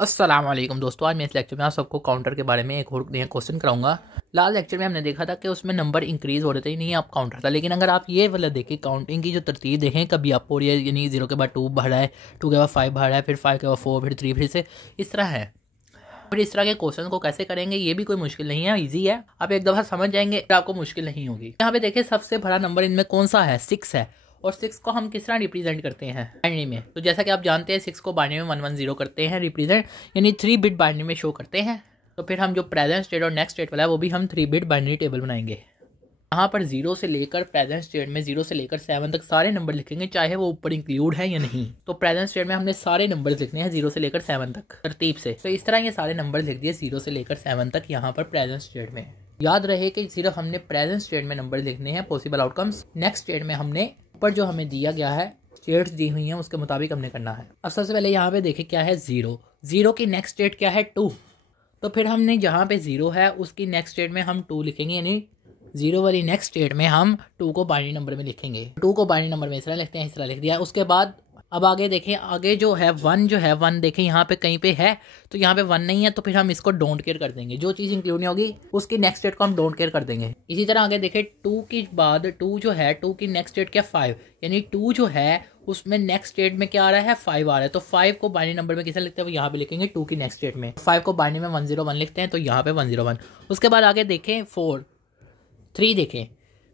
अस्सलाम वालेकुम दोस्तों, आज मैं इस लेक्चर में आप सबको काउंटर के बारे में एक और नया क्वेश्चन कराऊंगा। लास्ट लेक्चर में हमने देखा था कि उसमें नंबर इंक्रीज हो रहे थे, नहीं आप काउंटर था। लेकिन अगर आप ये वाला देखें, काउंटिंग की जो तरतीब देखें, कभी आप और ये यानी 0 के बाद 2 बढ़ा है, 2 के बाद 5 बढ़ा है, फिर 5 के बाद 4, फिर 3, फिर से इस तरह है। फिर इस तरह के क्वेश्चन को कैसे करेंगे ये भी कोई मुश्किल नहीं है, इजी है। आप एक दफ़ा समझ जाएंगे, फिर आपको मुश्किल नहीं होगी। यहाँ पे देखिए सबसे बड़ा नंबर इनमें कौन सा है, 6 है। और 6 को हम किस तरह रिप्रेजेंट करते हैं बाइनरी में, तो जैसा कि आप जानते हैं 6 को बाइनरी में 110 करते हैं रिप्रेजेंट, यानी 3 बिट बाइनरी में शो करते हैं। तो फिर हम जो प्रेजेंट स्टेट और नेक्स्ट स्टेट वाला है वो भी हम 3 बिट बाइनरी टेबल बनाएंगे। यहाँ पर 0 से लेकर प्रेजेंट स्टेट में 0 से लेकर 7 तक सारे नंबर लिखेंगे, चाहे वो ऊपर इंक्लूड है या नहीं। तो प्रेजेंट स्टेट में हमने सारे नंबर लिखने हैं 0 से लेकर 7 तक तरतीब से। तो इस तरह ये सारे नंबर लिख दिए 0 से लेकर 7 तक यहाँ पर प्रेजेंट स्टेट में। याद रहे कि सिर्फ हमने प्रेजेंट स्टेट में नंबर लिखने हैं, पॉसिबल आउटकम्स। नेक्स्ट स्टेट में हमने ऊपर जो हमें दिया गया है, स्टेट्स दी हुई हैं, उसके मुताबिक हमने करना है। अब सबसे पहले यहाँ पे देखें क्या है, 0 की नेक्स्ट स्टेट क्या है, 2। तो फिर हमने जहाँ पे 0 है उसकी नेक्स्ट स्टेट में हम 2 लिखेंगे, यानी 0 वाली नेक्स्ट स्टेट में हम 2 को बाइनरी नंबर में लिखेंगे। 2 को बाइनरी नंबर में इस तरह लिखते हैं, इस तरह लिख दिया। उसके बाद अब आगे देखें, आगे जो है 1 जो है 1 देखें यहाँ पे कहीं पे है, तो यहाँ पे 1 नहीं है, तो फिर हम इसको डोंट केयर कर देंगे। जो चीज़ इंक्लूड नहीं होगी उसकी नेक्स्ट स्टेट को हम डोंट केयर कर देंगे। इसी तरह आगे देखें 2 के बाद 2 जो है 2 की नेक्स्ट स्टेट क्या 5, यानी 2 जो है उसमें नेक्स्ट स्टेट में क्या आ रहा है, 5 आ रहा है। तो 5 को बाइनरी नंबर में किसे लिखते हैं, वो यहाँ पे लिखेंगे 2 की नेक्स्ट स्टेट में। 5 को बाइनरी में 101 लिखते हैं, तो यहाँ पे 101। उसके बाद आगे देखें 4, 3 देखें,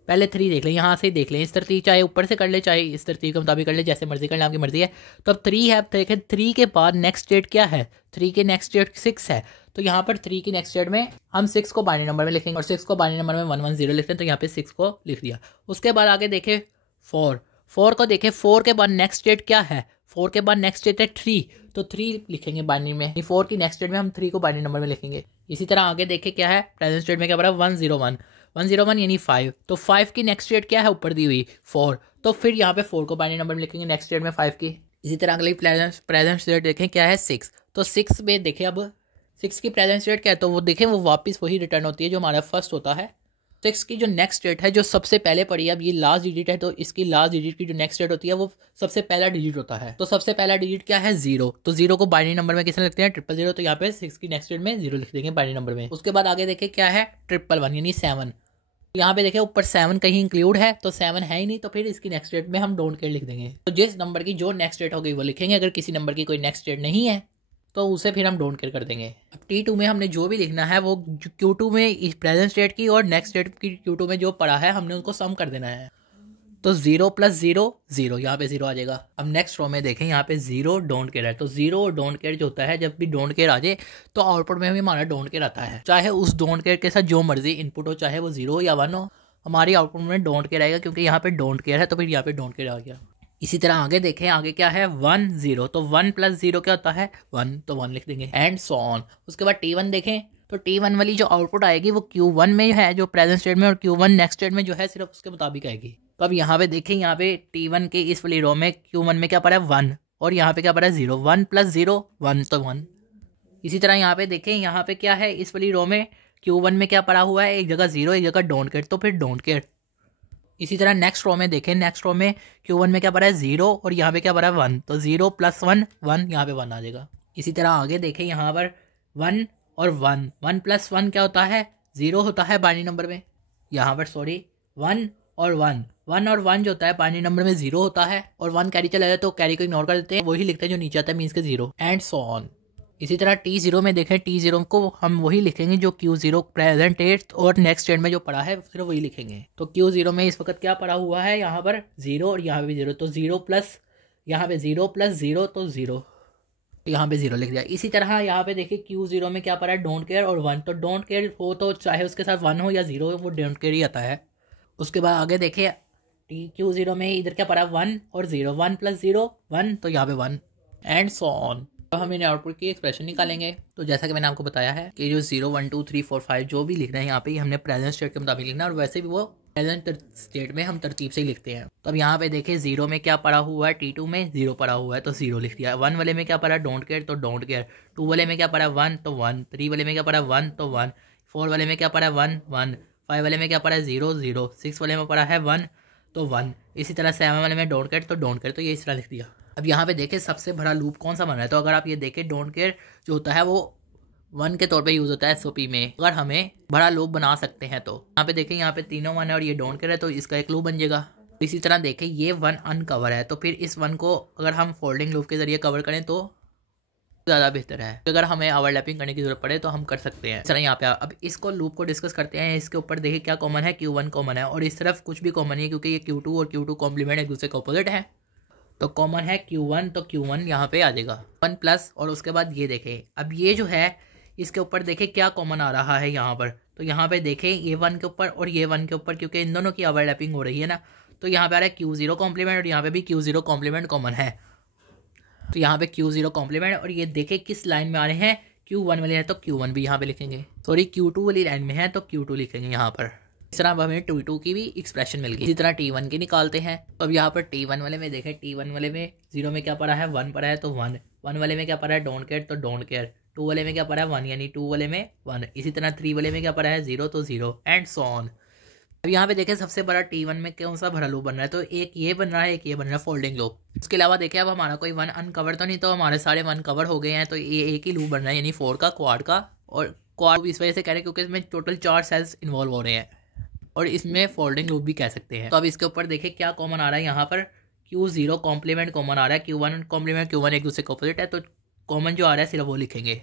पहले 3 देख लें, यहाँ से देख लें, इस तरतीब चाहे ऊपर से कर ले चाहे इस तरतीब के मुताबिक कर ले, जैसे मर्जी कर ले, आपकी मर्जी है। तो अब 3 है, अब देखें 3 के बाद नेक्स्ट स्टेट क्या है, 3 के नेक्स्ट स्टेट 6 है। तो यहाँ पर 3 की नेक्स्ट स्टेट में हम 6 को बाइनरी नंबर में लिखेंगे और 6 को बाइनरी नंबर में 110 लिखते हैं, तो यहाँ पे 6 को लिख दिया। उसके बाद आगे देखें 4 को देखें, 4 के बाद नेक्स्ट स्टेट क्या है, 4 के बाद नेक्स्ट स्टेट है 3, तो 3 लिखेंगे बाइनरी में। 4 की नेक्स्ट स्टेट में हम 3 को बाइनरी नंबर में लिखेंगे। इसी तरह आगे देखें क्या है, प्रेजेंट स्टेट में क्या पड़ा, 101 यानी 5। तो 5 की नेक्स्ट स्टेट क्या है, ऊपर दी हुई 4, तो फिर यहाँ पे 4 को बाइनरी नंबर में लिखेंगे नेक्स्ट स्टेट में 5 की। इसी तरह अगली प्रेजेंट स्टेट देखें क्या है, 6। तो 6 में देखें, अब 6 की प्रेजेंट स्टेट क्या है, तो वो देखें वो वापस वही रिटर्न होती है जो हमारा फर्स्ट होता है। 6 की जो नेक्स्ट स्टेट है जो सबसे पहले पड़ी है, अब ये लास्ट डिजिट है, तो इसकी लास्ट डिजिट की जो नेक्स्ट स्टेट होती है वो सबसे पहला डिजिट होता है। तो सबसे पहला डिजिट क्या है, 0। तो 0 को बाइनरी नंबर में किसने लिखते हैं, 000। तो यहाँ पे 6 की नेक्स्ट स्टेट में 0 लिख देंगे बाइनरी नंबर में। उसके बाद आगे देखें क्या है, 111 यानी 7। यहाँ पे देखें ऊपर 7 कहीं इंक्लूड है, तो 7 है ही नहीं, तो फिर इसकी नेक्स्ट स्टेट में हम डोंट केयर लिख देंगे। तो जिस नंबर की जो नेक्स्ट स्टेट होगी वो लिखेंगे, अगर किसी नंबर की कोई नेक्स्ट स्टेट नहीं है तो उसे फिर हम डोंट केयर कर देंगे। अब T2 में हमने जो भी लिखना है वो Q2 में इस प्रेजेंट स्टेट की और नेक्स्ट स्टेट की Q2 में जो पड़ा है हमने उनको सम कर देना है। तो 0 + 0 0, यहाँ पे 0 आ जाएगा। अब नेक्स्ट रो में देखें, यहाँ पे 0 डोंट केयर है, तो 0 और डोंट केयर जो होता है, जब भी डोंट केयर आ जाए तो आउटपुट में भी हमारा डोंट केयर आता है। चाहे उस डोंट केयर के साथ जो मर्जी इनपुट हो, चाहे वो 0 या 1 हो, हमारी आउटपुट में डोंट केयर आएगा, क्योंकि यहाँ पे डोंट केयर है, तो फिर यहाँ पे डोंट केयर आ गया। इसी तरह आगे देखें, आगे क्या है, 1 0, तो 1 + 0 क्या होता है, 1, तो 1 लिख देंगे, एंड सो ऑन। उसके बाद T1 देखें, तो T1 वाली जो आउटपुट आएगी वो Q1 में है जो प्रेजेंट स्टेट में, और Q1 नेक्स्ट स्टेट में जो है सिर्फ उसके मुताबिक आएगी। तो अब यहाँ पे देखें, यहाँ पे T1 के इस वाली रो में Q1 में क्या पड़ा है, 1, और यहाँ पे क्या पड़ा है, 0। 1 + 0 1, तो 1। इसी तरह यहाँ पे देखें, यहाँ पे क्या है, इस वाली रो में Q1 में क्या पड़ा हुआ है, एक जगह 0 एक जगह डोंट केयर, तो फिर डोंट केयर। इसी तरह नेक्स्ट रो में देखें, नेक्स्ट रो में Q1 में क्या पड़ा है, 0, और यहाँ पे क्या पड़ा है, 1, तो 0 + 1 1, यहाँ पे 1 आ जाएगा। इसी तरह आगे देखें, यहाँ पर 1 और 1, 1 + 1 क्या होता है, 0 होता है बाइनरी नंबर में। यहाँ पर 1 और 1 जो होता है बाइनरी नंबर में 0 होता है, और 1 कैरी चला जाए तो कैरी को इग्नोर कर देते हैं, वही लिखते हैं जो नीचे आता है, मीन्स के 0, एंड सो ऑन। इसी तरह T0 में देखें, T0 को हम वही लिखेंगे जो Q0 प्रेजेंट स्टेट और नेक्स्ट स्टेट में जो पड़ा है सिर्फ वही लिखेंगे। तो Q0 में इस वक्त क्या पड़ा हुआ है, यहाँ पर 0 और यहाँ पे भी 0, तो 0 प्लस यहाँ पे 0 + 0, तो 0, यहाँ पे 0 लिख दिया। इसी तरह यहाँ पे देखिए Q0 में क्या पड़ा है, डोंट केयर और 1, तो डोंट केयर हो तो चाहे उसके साथ 1 हो या 0 हो, वो डोंट केयर ही आता है। उसके बाद आगे देखिए Q0 में इधर क्या पड़ा, 1 और 0, 1 + 0 1, तो यहाँ पे 1, एंड सो ऑन। तो हम इन आउटपुट की एक्सप्रेशन निकालेंगे। तो जैसा कि मैंने आपको बताया है कि जो 0 1 2 3 4 5 जो भी लिखना है यहाँ पे हमने प्रेजेंट स्टेट के मुताबिक लिखना है, और वैसे भी वो प्रेजेंट स्टेट में हम तरतीब से ही लिखते हैं। तो अब यहाँ पे देखें, 0 में क्या पड़ा हुआ है, T2 में 0 पड़ा हुआ है, तो 0 लिख दिया। 1 वाले में क्या पड़ा, डोंट केयर, तो डोंट केयर। 2 वाले में क्या पड़ा, 1, तो 1। 3 वाले में क्या पड़ा, 1, तो 1। 4 वाले में क्या पड़ा, 1 1। 5 वाले में क्या पड़ा, 0 0। 6 वाले में पड़ा है 1, तो 1। इसी तरह 7 वाले में डोंट केयर, तो डोंट केयर, तो ये इस तरह लिख दिया। अब यहाँ पे देखें सबसे बड़ा लूप कौन सा बन रहा है, तो अगर आप ये देखें डोंट केयर जो होता है वो 1 के तौर पे यूज़ होता है एसओपी में। अगर हमें बड़ा लूप बना सकते हैं तो यहाँ पे देखें, यहाँ पे तीनों 1 है और ये डोंट केयर है, तो इसका एक लूप बन जाएगा। इसी तरह देखें ये 1 अनकवर है, तो फिर इस 1 को अगर हम फोल्डिंग लूप के जरिए कवर करें तो ज़्यादा बेहतर है। अगर हमें ओवरलैपिंग करने की जरूरत पड़े तो हम कर सकते हैं। इस तरह यहाँ पे अब इसको लूप को डिस्कस करते हैं। इसके ऊपर देखिए क्या कॉमन है, Q1 कॉमन है और इस तरफ कुछ भी कॉमन नहीं है क्योंकि ये Q2 और Q2 कॉम्प्लीमेंट एक दूसरे के ऑपोजिट है। तो कॉमन है Q1, तो Q1 यहाँ पे आ जाएगा 1 प्लस। और उसके बाद ये देखें, अब ये जो है इसके ऊपर देखें क्या कॉमन आ रहा है यहाँ पर। तो यहाँ पे देखें ये 1 के ऊपर और ये 1 के ऊपर, क्योंकि इन दोनों की ओवरलैपिंग हो रही है ना, तो यहाँ पे आ रहा है Q0 कॉम्प्लीमेंट और यहाँ पे भी Q0 कॉम्प्लीमेंट कॉमन है। तो यहाँ पे Q0 कॉम्प्लीमेंट और ये देखें किस लाइन में आ रहे हैं, Q1 वाले हैं तो Q1 भी यहाँ पे लिखेंगे, सॉरी Q2 वाली लाइन में है तो Q2 लिखेंगे यहाँ पर। इस तरह अब हमें T2 की भी एक्सप्रेशन मिल गई। इसी तरह T1 की निकालते हैं। तो अब यहाँ पर T1 वाले में देखें, T1 वाले में 0 में क्या पड़ा है, 1 पड़ा है तो 1, 1 वाले में क्या पड़ा है डोंट केयर तो डोंट केयर, 2 वाले में क्या पड़ा है 1 यानी 2 वाले में 1, इसी तरह 3 वाले में क्या पड़ा है 0 तो 0 एंड सो ऑन। अब यहाँ पे देखें सबसे बड़ा T1 में कौन सा भरा लूप बन रहा है, तो एक ये बन रहा है, एक ये बन रहा है फोल्डिंग लूप। उसके अलावा देखें अब हमारा कोई 1 अनकवर तो नहीं, तो हमारे सारे 1 कवर हो गए हैं, तो ये एक ही लूप बन रहा है यानी 4 का क्वाड का। और क्वाड इस वजह से कह रहे हैं क्योंकि इसमें टोटल 4 सेल्स इन्वॉल्व हो रहे हैं और इसमें फोल्डिंग लूप भी कह सकते हैं। तो अब इसके ऊपर देखें क्या कॉमन आ रहा है, यहाँ पर Q0 कॉम्प्लीमेंट कॉमन आ रहा है, Q1 कॉम्प्लीमेंट Q1 एक दूसरे के ऑपोजिट है, तो कॉमन जो आ रहा है सिर्फ वो लिखेंगे।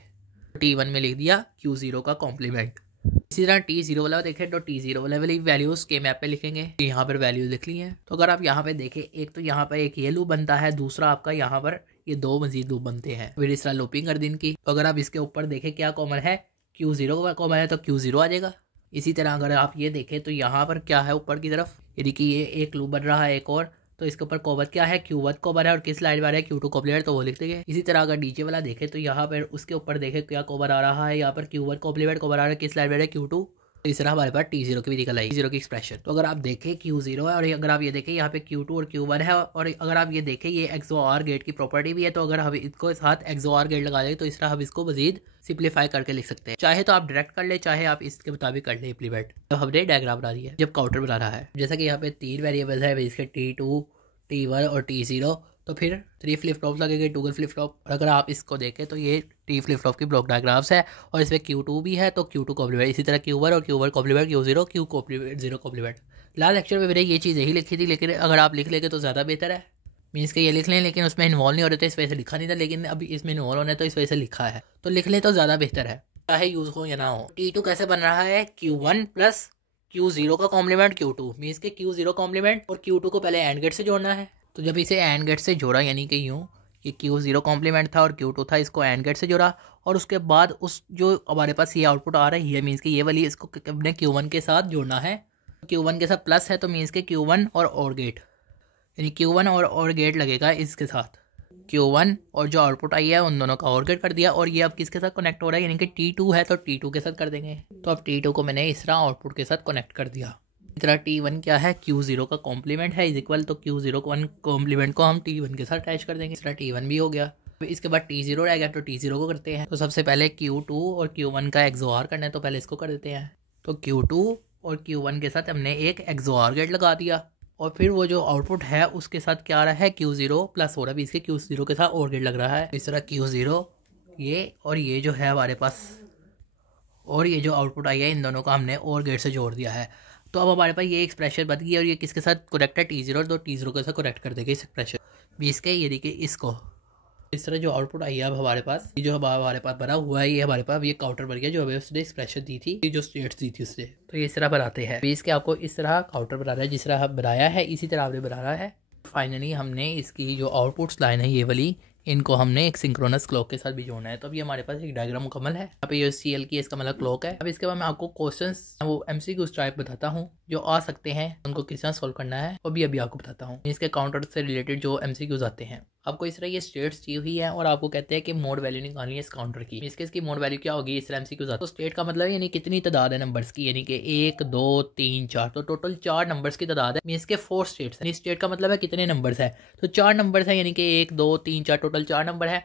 T1 में लिख दिया Q0 का कॉम्प्लीमेंट। इसी तरह T0 वाला देखें तो T0 वाला वाली वैल्यूज के मैप पे लिखेंगे, यहाँ पर वैल्यूज लिख ली हैं। तो अगर आप यहाँ पे देखें, एक तो यहाँ पर एक ये लूप बनता है, दूसरा आपका यहाँ पर ये 2 मजीद लूप बनते हैं। फिर इस तरह लूपिंग कर दी इनकी। तो अगर आप इसके ऊपर देखें क्या कॉमन है, Q0 कॉमन है तो Q0 आ जाएगा। इसी तरह अगर आप ये देखें तो यहाँ पर क्या है ऊपर की तरफ, यानी कि ये एक लूप बन रहा है एक और, तो इसके ऊपर कॉमन क्या है Q1 कॉमन है और किस लाइन में है Q2 कॉम्प्लीमेंट, तो वो लिख देंगे। इसी तरह अगर नीचे वाला देखें तो यहाँ पर उसके ऊपर देखें क्या कॉमन आ रहा है, यहाँ पर Q1 कॉम्प्लीमेंट कॉमन आ रहा है, किस लाइन में है Q2। तो इस तरह हमारे पास T0 की भी निकल आई, T0 की एक्सप्रेशन। तो अगर आप देखें Q0 है और अगर आप ये देखें यहाँ पे Q2 और Q1 है, और अगर आप ये देखें ये XOR गेट की प्रॉपर्टी भी है, तो अगर हम इसको साथ XOR गेट लगा दें तो इस तरह हम इसको मजीद सिंप्लीफाई करके लिख सकते हैं। चाहे तो आप डायरेक्ट कर ले, चाहे आप इसके मुताबिक कर ले इम्प्लीमेंट। तो हमने डायग्राम बना दिया जब काउंटर बना रहा है। जैसा कि यहाँ पे 3 वेरिएबल्स है इसके T2, T1 और T0, तो फिर 3 फ्लिप फ्लॉप लगेंगे, टूगल फ्लिप फ्लॉप। और अगर आप इसको देखें तो ये T फ्लिप फ्लॉप की ब्लॉक डायग्राम्स है और इसमें Q2 भी है तो Q2 कॉम्प्लीमेंट, इसी तरह Q1 और Q1 complement, Q0 Q complement 0 complement. Last lecture में मैंने ये चीज़ यही लिखी थी, लेकिन अगर आप लिख लेंगे तो ज़्यादा बेहतर है। मीन्स के ये लिख लें, लेकिन उसमें इन्वॉल्व नहीं हो रहे थे इस वजह से लिखा नहीं था, लेकिन अभी इसमें इन्वॉल्व होना है तो इस वजह से लिखा है, तो लिख लें तो ज़्यादा बेहतर है, चाहे यूज़ हो या ना हो। T2 कैसे बन रहा है, Q1 प्लस Q0 का कॉम्प्लीमेंट Q2, मीन्स के Q0 कॉम्प्लीमेंट और Q2 को पहले एंड गेट से जोड़ना है। तो जब इसे एंड गेट से जोड़ा, यानी कि यूँ ये Q0 कॉम्प्लीमेंट था और Q2 था, इसको एंड गेट से जोड़ा और उसके बाद उस जो हमारे पास ये आउटपुट आ रहा है ये मीन्स कि ये वाली इसको अपने Q1 के साथ जोड़ना है। Q1 के साथ प्लस है तो मीन्स के Q1 और गेट, यानी Q1 और गेट लगेगा इसके साथ, Q1 और जो आउटपुट आई है उन दोनों का और गेट कर दिया। और ये अब किसके साथ कनेक्ट हो रहा है, यानी कि T2 है तो T2 के साथ कर देंगे। तो अब T2 को मैंने इस तरह आउटपुट के साथ कनेक्ट कर दिया। इस तरह T1 क्या है, Q0 का कॉम्प्लीमेंट है, इज इक्वल तो Q0 कॉम्प्लीमेंट को हम T1 के साथ अटैच कर देंगे। इस तरह T1 भी हो गया। इसके बाद T0 रह गया तो T0 को करते हैं। तो सबसे पहले Q2 और Q1 का XOR करना है, तो पहले इसको कर देते हैं। तो Q2 और Q1 के साथ हमने एक XOR गेट लगा दिया और फिर वो जो आउटपुट है उसके साथ क्या आ रहा है, Q0 प्लस हो रहा है, भी इसके Q0 के साथ और गेट लग रहा है। इस तरह Q0 ये और ये जो है हमारे पास, और ये जो आउटपुट आई है इन दोनों का हमने और गेट से जोड़ दिया है। तो अब हमारे पास ये एक्सप्रेशन बन गई और ये किसके साथ कनेक्ट है, T0, तो T0 के साथ कनेक्ट कर देंगे इस एक्सप्रेशन 20 के, ये देखिए इसको। इस तरह जो आउटपुट आई है अब हमारे पास, ये जो हमारे पास बना हुआ है ये हमारे पास ये काउंटर बन गया जो हमें उसने एक्सप्रेशन दी थी, ये जो स्टेट्स दी थी उससे। तो ये इस तरह बनाते हैं 20 के, आपको इस तरह काउंटर बनाना है, जिस तरह हम बनाया है इसी तरह आपने बनाना है। फाइनली हमने इसकी जो आउटपुट्स लाइन है ये वाली, इनको हमने एक सिंक्रोनस क्लॉक के साथ भी जोड़ना है। तो अभी हमारे पास एक डायग्राम मुकम्मल है। यहाँ पे ये CL की इसका मतलब क्लॉक है। अब इसके बाद मैं आपको क्वेश्चंस वो MCQ टाइप बताता हूँ जो आ सकते हैं, उनको किस तरह सोल्व करना है वो भी अभी आपको बताता हूँ। इसके काउंटर से रिलेटेड जो MCQs आते हैं, आपको इस तरह ये स्टेट्स दी हुई है और आपको कहते हैं कि मोड वैल्यू निकालनी है इस काउंटर की। इसकी मोड वैल्यू क्या होगी, इस तरह MCQs आते हैं। तो स्टेट का मतलब यानी कितनी तादाद है नंबर्स की, यानी कि 1 2 3 4, तो टोटल 4 नंबर्स की तादाद है। मीन्स के 4 स्टेट्स है। स्टेट का मतलब है कितने नंबर्स है, तो 4 नंबर्स है, यानी कि 1 2 3 4, टोटल 4 नंबर है।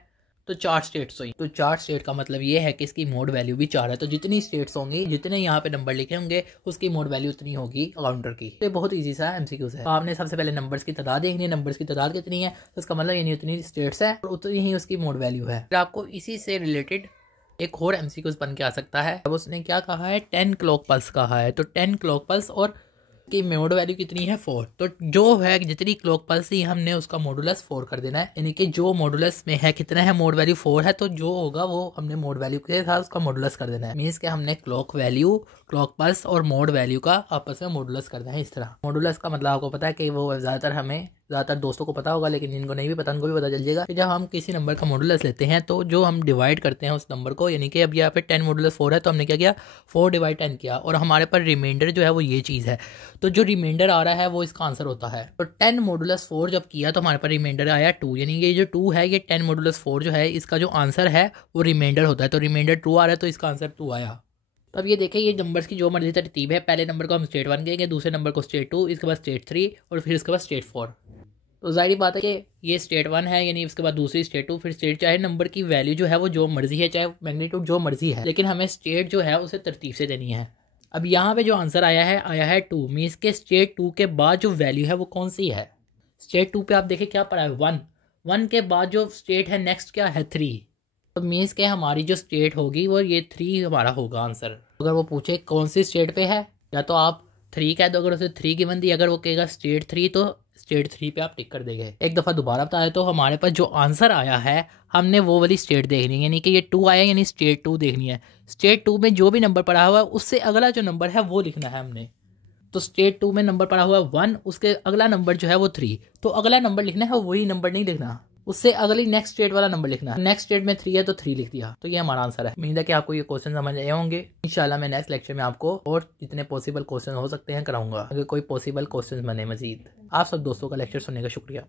तो 4 स्टेट्स हुई। तो 4 स्टेट का मतलब ये है कि इसकी मोड वैल्यू भी 4 है। तो जितनी स्टेट्स होंगी, जितने यहाँ पे नंबर लिखे होंगे, उसकी मोड वैल्यू उतनी होगी काउंटर की। तो बहुत ईजी सा एमसीक्यूज है। आपने सबसे पहले नंबर्स की तादाद देखनी है, नंबर्स की तादाद कितनी है, तो उसका मतलब यानी उतनी स्टेट्स है और उतनी ही उसकी मोड वैल्यू है। फिर आपको इसी से रिलेटेड एक और एमसीक्यूज बन के आ सकता है। अब उसने क्या कहा है, 10 क्लॉक पल्स कहा है। तो 10 क्लॉक पल्स और की मोड वैल्यू कितनी है 4। तो जो है जितनी क्लॉक पल्स ही हमने उसका मॉडुलस 4 कर देना है, यानी कि जो मॉडुलस में है कितना है, मोड वैल्यू 4 है, तो जो होगा वो हमने मोड वैल्यू के साथ उसका मॉडुलस कर देना है। मीन्स कि हमने क्लॉक वैल्यू, क्लॉक पल्स और मोड वैल्यू का आपस में मॉडुलस करना है। इस तरह मॉडुलस का मतलब आपको पता है कि वो ज़्यादातर दोस्तों को पता होगा, लेकिन जिनको नहीं भी पता उनको भी पता चल जाएगा कि जब हम किसी नंबर का मॉडुलस लेते हैं तो जो हम डिवाइड करते हैं उस नंबर को, यानी कि अब यहाँ पे 10 मॉडुलस 4 है तो हमने क्या किया, 4 डिवाइड 10 किया और हमारे पास रिमाइंडर जो है वो ये चीज़ है। तो जो रिमाइंडर आ रहा है वो इसका आंसर होता है। तो 10 मॉडुलस 4 जब किया तो हमारे पास रिमाइंडर आया 2, यानी ये जो 2 है ये 10 मॉडुलस 4 जो है इसका जो आंसर है वो रिमाइंडर होता है। तो रिमाइंडर 2 आ रहा है तो इसका आंसर 2 आया। तो अब ये देखें, ये नंबर्स की जो मर्जी तरतीब है, पहले नंबर को हम स्टेट 1 कहेंगे, दूसरे नंबर को स्टेट 2, इसके बाद स्टेट 3 और फिर इसके बाद स्टेट 4। तो जाहिर बात है कि ये स्टेट 1 है, यानी उसके बाद दूसरी स्टेट 2, फिर स्टेट, चाहे नंबर की वैल्यू जो है वो जो मर्जी है, चाहे मैग्नीट्यूड जो मर्जी है, लेकिन हमें स्टेट जो है उसे तरतीब से देनी है। अब यहाँ पे जो आंसर आया है 2, मीन्स के स्टेट 2 के बाद जो वैल्यू है वो कौन सी है। स्टेट 2 पे आप देखें क्या पड़ा है, 1 के बाद जो स्टेट है नेक्स्ट क्या है, 3। तो मीन्स के हमारी जो स्टेट होगी वो ये 3 हमारा होगा आंसर। अगर वो पूछे कौन सी स्टेट पे है, या तो आप 3 कह दो, अगर उसे 3 गिवन दी, अगर वो कहेगा स्टेट 3 तो स्टेट 3 पे आप टिक कर देंगे। एक दफ़ा दोबारा बताया तो हमारे पास जो आंसर आया है हमने वो वाली स्टेट देखनी है, यानी कि ये 2 आया यानी स्टेट 2 देखनी है। स्टेट 2 में जो भी नंबर पड़ा हुआ है उससे अगला जो नंबर है वो लिखना है हमने। तो स्टेट 2 में नंबर पड़ा हुआ है 1, उसके अगला नंबर जो है वो 3, तो अगला नंबर लिखना है, वही नंबर नहीं लिखना, उससे अगली नेक्स्ट स्टेट वाला नंबर लिखना है। नेक्स्ट स्टेट में 3 है तो 3 लिख दिया। तो ये हमारा आंसर है। उम्मीद है कि आपको ये क्वेश्चन समझ आए होंगे। इंशाल्लाह मैं नेक्स्ट लेक्चर में आपको और जितने पॉसिबल क्वेश्चन हो सकते हैं कराऊंगा, अगर कोई पॉसिबल क्वेश्चन बने मजीद। आप सब दोस्तों का लेक्चर सुनने का शुक्रिया।